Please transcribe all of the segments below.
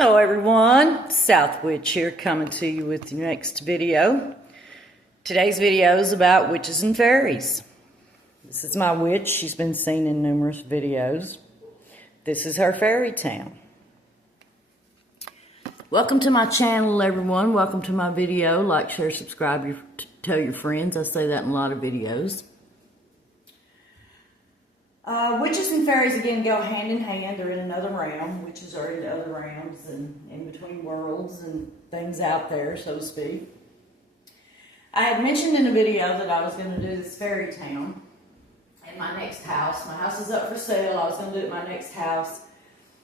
Hello everyone, South Witch here coming to you with the next video. Today's video is about witches and fairies. This is my witch. She's been seen in numerous videos. This is her fairy town. Welcome to my channel everyone. Welcome to my video. Like, share, subscribe, tell your friends. I say that in a lot of videos. Witches and fairies, again, go hand in hand. They're in another realm. Witches are in other realms and in between worlds and things out there, so to speak. I had mentioned in a video that I was going to do this fairy town in my next house. My house is up for sale. I was going to do it in my next house.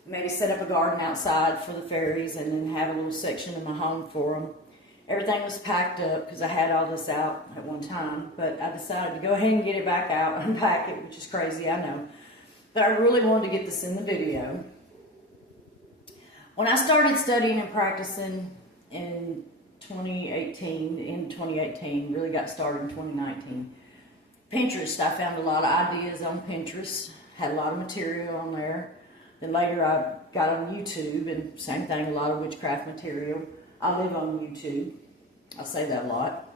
Maybe set up a garden outside for the fairies and then have a little section in my home for them. Everything was packed up because I had all this out at one time, but I decided to go ahead and get it back out and unpack it, which is crazy, I know. But I really wanted to get this in the video. When I started studying and practicing in 2018, really got started in 2019, Pinterest, I found a lot of ideas on Pinterest, had a lot of material on there. Then later I got on YouTube, and same thing, a lot of witchcraft material. I live on YouTube. I say that a lot.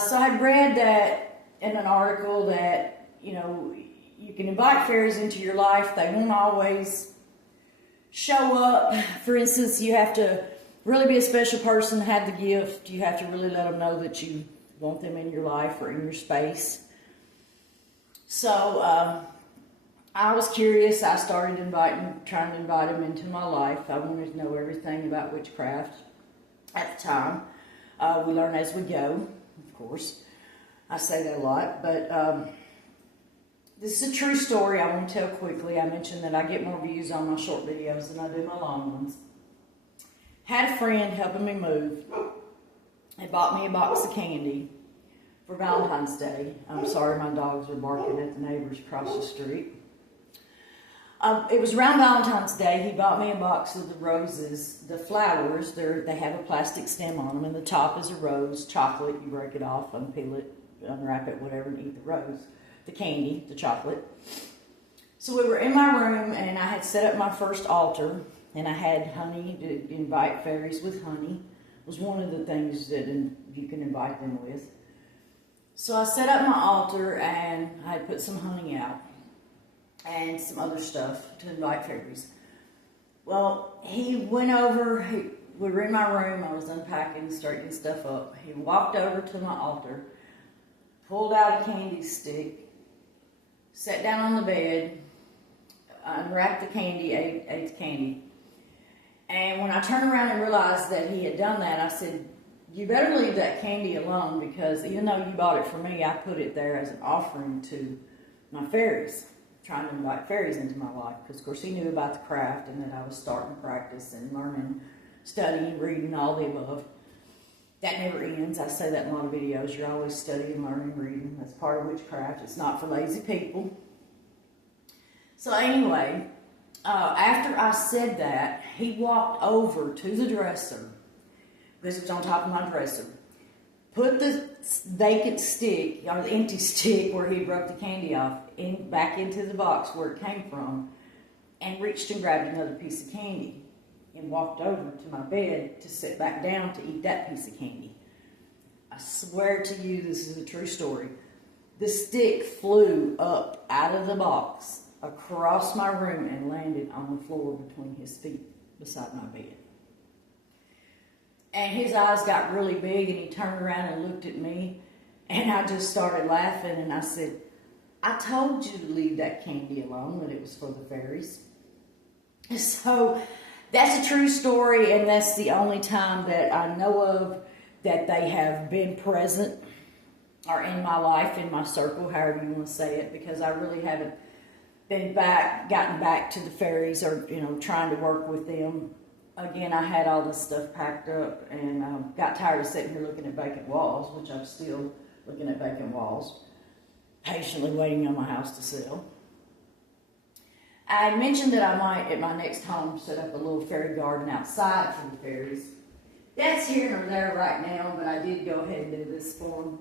So I read that in an article that, you know, you can invite fairies into your life. They won't always show up. For instance, you have to really be a special person, have the gift. You have to really let them know that you want them in your life or in your space. So I was curious. I started trying to invite them into my life. I wanted to know everything about witchcraft at the time. We learn as we go, of course. I say that a lot, but this is a true story I want to tell quickly. I mentioned that I get more views on my short videos than I do my long ones. Had a friend helping me move. They bought me a box of candy for Valentine's Day. I'm sorry, my dogs are barking at the neighbors across the street. It was around Valentine's Day. He bought me a box of the roses, the flowers. They have a plastic stem on them, and the top is a rose, chocolate. You break it off, unpeel it, unwrap it, whatever, and eat the rose, the candy, the chocolate. So we were in my room, and I had set up my first altar, and I had honey to invite fairies with honey. It was one of the things that you can invite them with. So I set up my altar, and I had put some honey out and some other stuff to invite fairies. Well, he went over, we were in my room, I was unpacking, straightening stuff up. He walked over to my altar, pulled out a candy stick, sat down on the bed, unwrapped the candy, ate the candy. And when I turned around and realized that he had done that, I said, "You better leave that candy alone, because even though you bought it for me, I put it there as an offering to my fairies." Trying to invite fairies into my life, because of course he knew about the craft and that I was starting to practice and learning, studying, reading, all the above. That never ends. I say that in a lot of videos. You're always studying, learning, reading. That's part of witchcraft. It's not for lazy people. So anyway, after I said that, he walked over to the dresser, because it was on top of my dresser, put the vacant stick, or the empty stick where he broke the candy off, back into the box where it came from, and reached and grabbed another piece of candy and walked over to my bed to sit back down to eat that piece of candy. I swear to you, this is a true story. The stick flew up out of the box across my room and landed on the floor between his feet beside my bed. And his eyes got really big, and he turned around and looked at me, and I just started laughing, and I said, "I told you to leave that candy alone, that it was for the fairies." So that's a true story, and that's the only time that I know of that they have been present or in my life, in my circle, however you want to say it, because I really haven't gotten back to the fairies, or, you know, trying to work with them. Again, I had all this stuff packed up, and got tired of sitting here looking at vacant walls, which I'm still looking at vacant walls, patiently waiting on my house to sell. I mentioned that I might, at my next home, set up a little fairy garden outside for the fairies. That's here or there right now, but I did go ahead and do this for them.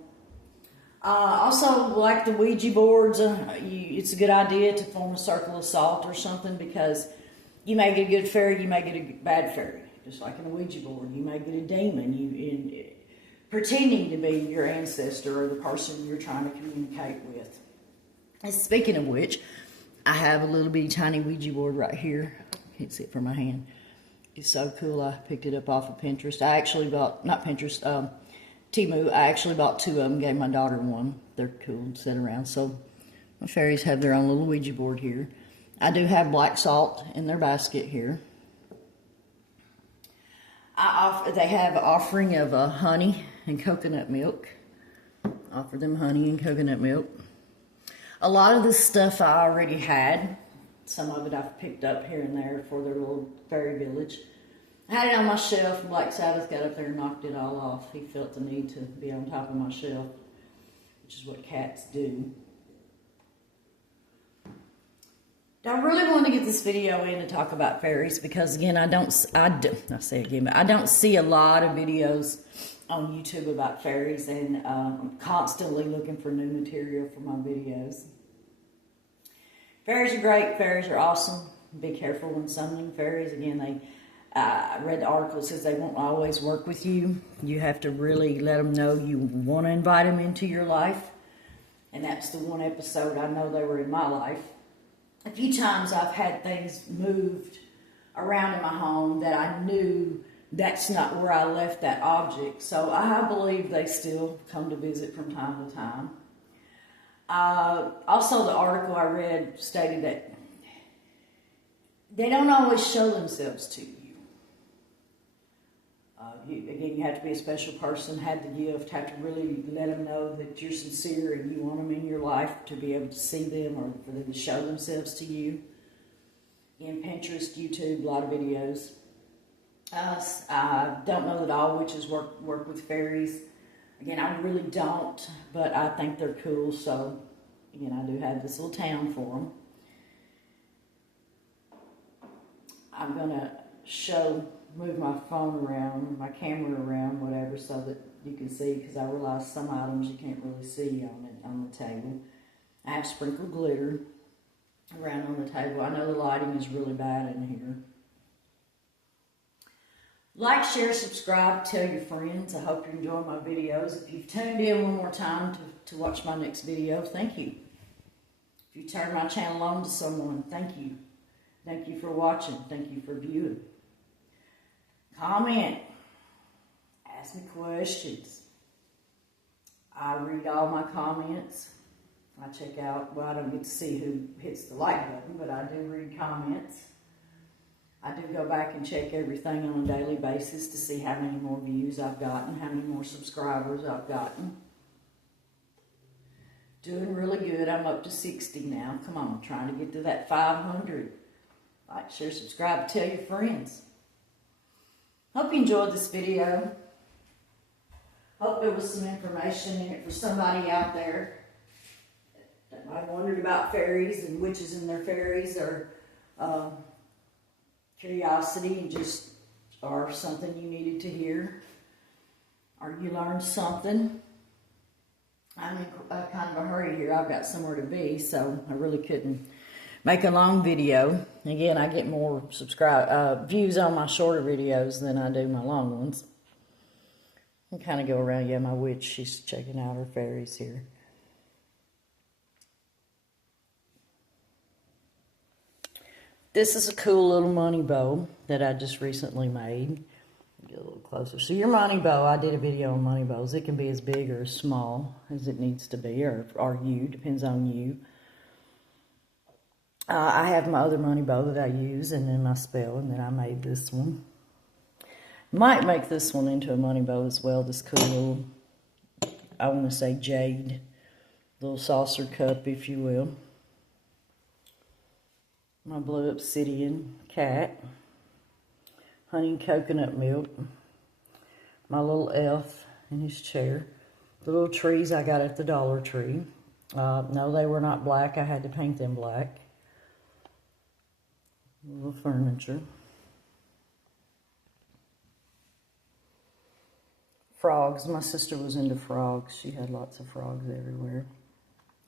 Also, like the Ouija boards, it's a good idea to form a circle of salt or something, because You may get a good fairy, you may get a bad fairy. Just like in a Ouija board, you may get a demon, pretending to be your ancestor or the person you're trying to communicate with. And speaking of which, I have a little bitty tiny Ouija board right here. Can't see it from my hand. It's so cool. I picked it up off of Pinterest. I actually bought, not Pinterest, Temu. I actually bought 2 of them, gave my daughter one. They're cool to sit around. So my fairies have their own little Ouija board here. I do have black salt in their basket here. They have an offering of honey and coconut milk. Offer them honey and coconut milk. A lot of this stuff I already had. Some of it I've picked up here and there for their little fairy village. I had it on my shelf, and Black Sabbath got up there and knocked it all off. He felt the need to be on top of my shelf, which is what cats do. I really want to get this video in to talk about fairies because, again, I don't see a lot of videos on YouTube about fairies, and I'm constantly looking for new material for my videos. Fairies are great. Fairies are awesome. Be careful when summoning fairies. Again, I read the article that says they won't always work with you. You have to really let them know you want to invite them into your life. And that's the one episode I know they were in my life. A few times I've had things moved around in my home that I knew that's not where I left that object. So I believe they still come to visit from time to time. Also, the article I read stated that they don't always show themselves to you. Again, you have to be a special person, have the gift, have to really let them know that you're sincere and you want them in your life to be able to see them or for them to show themselves to you. Again, Pinterest, YouTube, a lot of videos. I don't know that all witches work with fairies. Again, I really don't, but I think they're cool, so, again, I do have this little town for them. I'm going to move my phone around, my camera around, whatever, so that you can see, because I realize some items you can't really see on the table. I have sprinkled glitter around on the table. I know the lighting is really bad in here. Like, share, subscribe, tell your friends. I hope you're enjoying my videos. If you've tuned in one more time to watch my next video, thank you. If you turn my channel on to someone, thank you. Thank you for watching. Thank you for viewing. Comment. Ask me questions. I read all my comments. I check out, well, I don't get to see who hits the like button, but I do read comments. I do go back and check everything on a daily basis to see how many more views I've gotten, how many more subscribers I've gotten. Doing really good. I'm up to 60 now. Come on, I'm trying to get to that 500. Like, share, subscribe, tell your friends. Hope you enjoyed this video. Hope there was some information in it for somebody out there that might have wondered about fairies and witches and their fairies, or curiosity and just, or something you needed to hear, or you learned something. I'm in kind of a hurry here. I've got somewhere to be, so I really couldn't make a long video. Again, I get more views on my shorter videos than I do my long ones. I kind of go around. Yeah, my witch, she's checking out her fairies here. This is a cool little money bow that I just recently made. Get a little closer. So your money bow, I did a video on money bows. It can be as big or as small as it needs to be, or you, depends on you. I have my other money bow that I use, and then my spell, and then I made this one. Might make this one into a money bow as well. This cool little, I want to say jade, little saucer cup, if you will. My blue obsidian cat, honey and coconut milk, my little elf in his chair, the little trees I got at the Dollar Tree. No, they were not black. I had to paint them black. Little furniture. Frogs. My sister was into frogs. She had lots of frogs everywhere.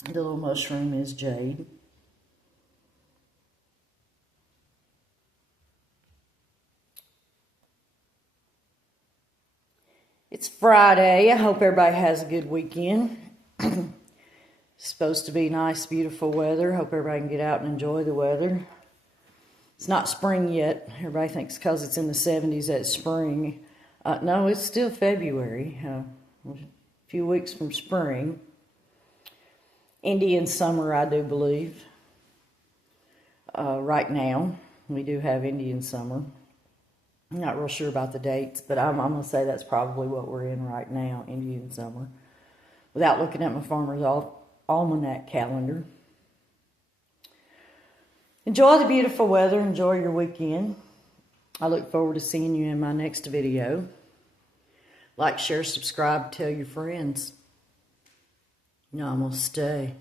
The little mushroom is jade. It's Friday. I hope everybody has a good weekend. Supposed to be nice, beautiful weather. Hope everybody can get out and enjoy the weather. It's not spring yet. Everybody thinks because it's in the 70s that it's spring. No, it's still February. A few weeks from spring. Indian summer, I do believe. Right now, we do have Indian summer. I'm not real sure about the dates, but I'm going to say that's probably what we're in right now, Indian summer, without looking at my farmer's almanac calendar. Enjoy the beautiful weather. Enjoy your weekend. I look forward to seeing you in my next video. Like, share, subscribe, tell your friends. You know I'm going to stay.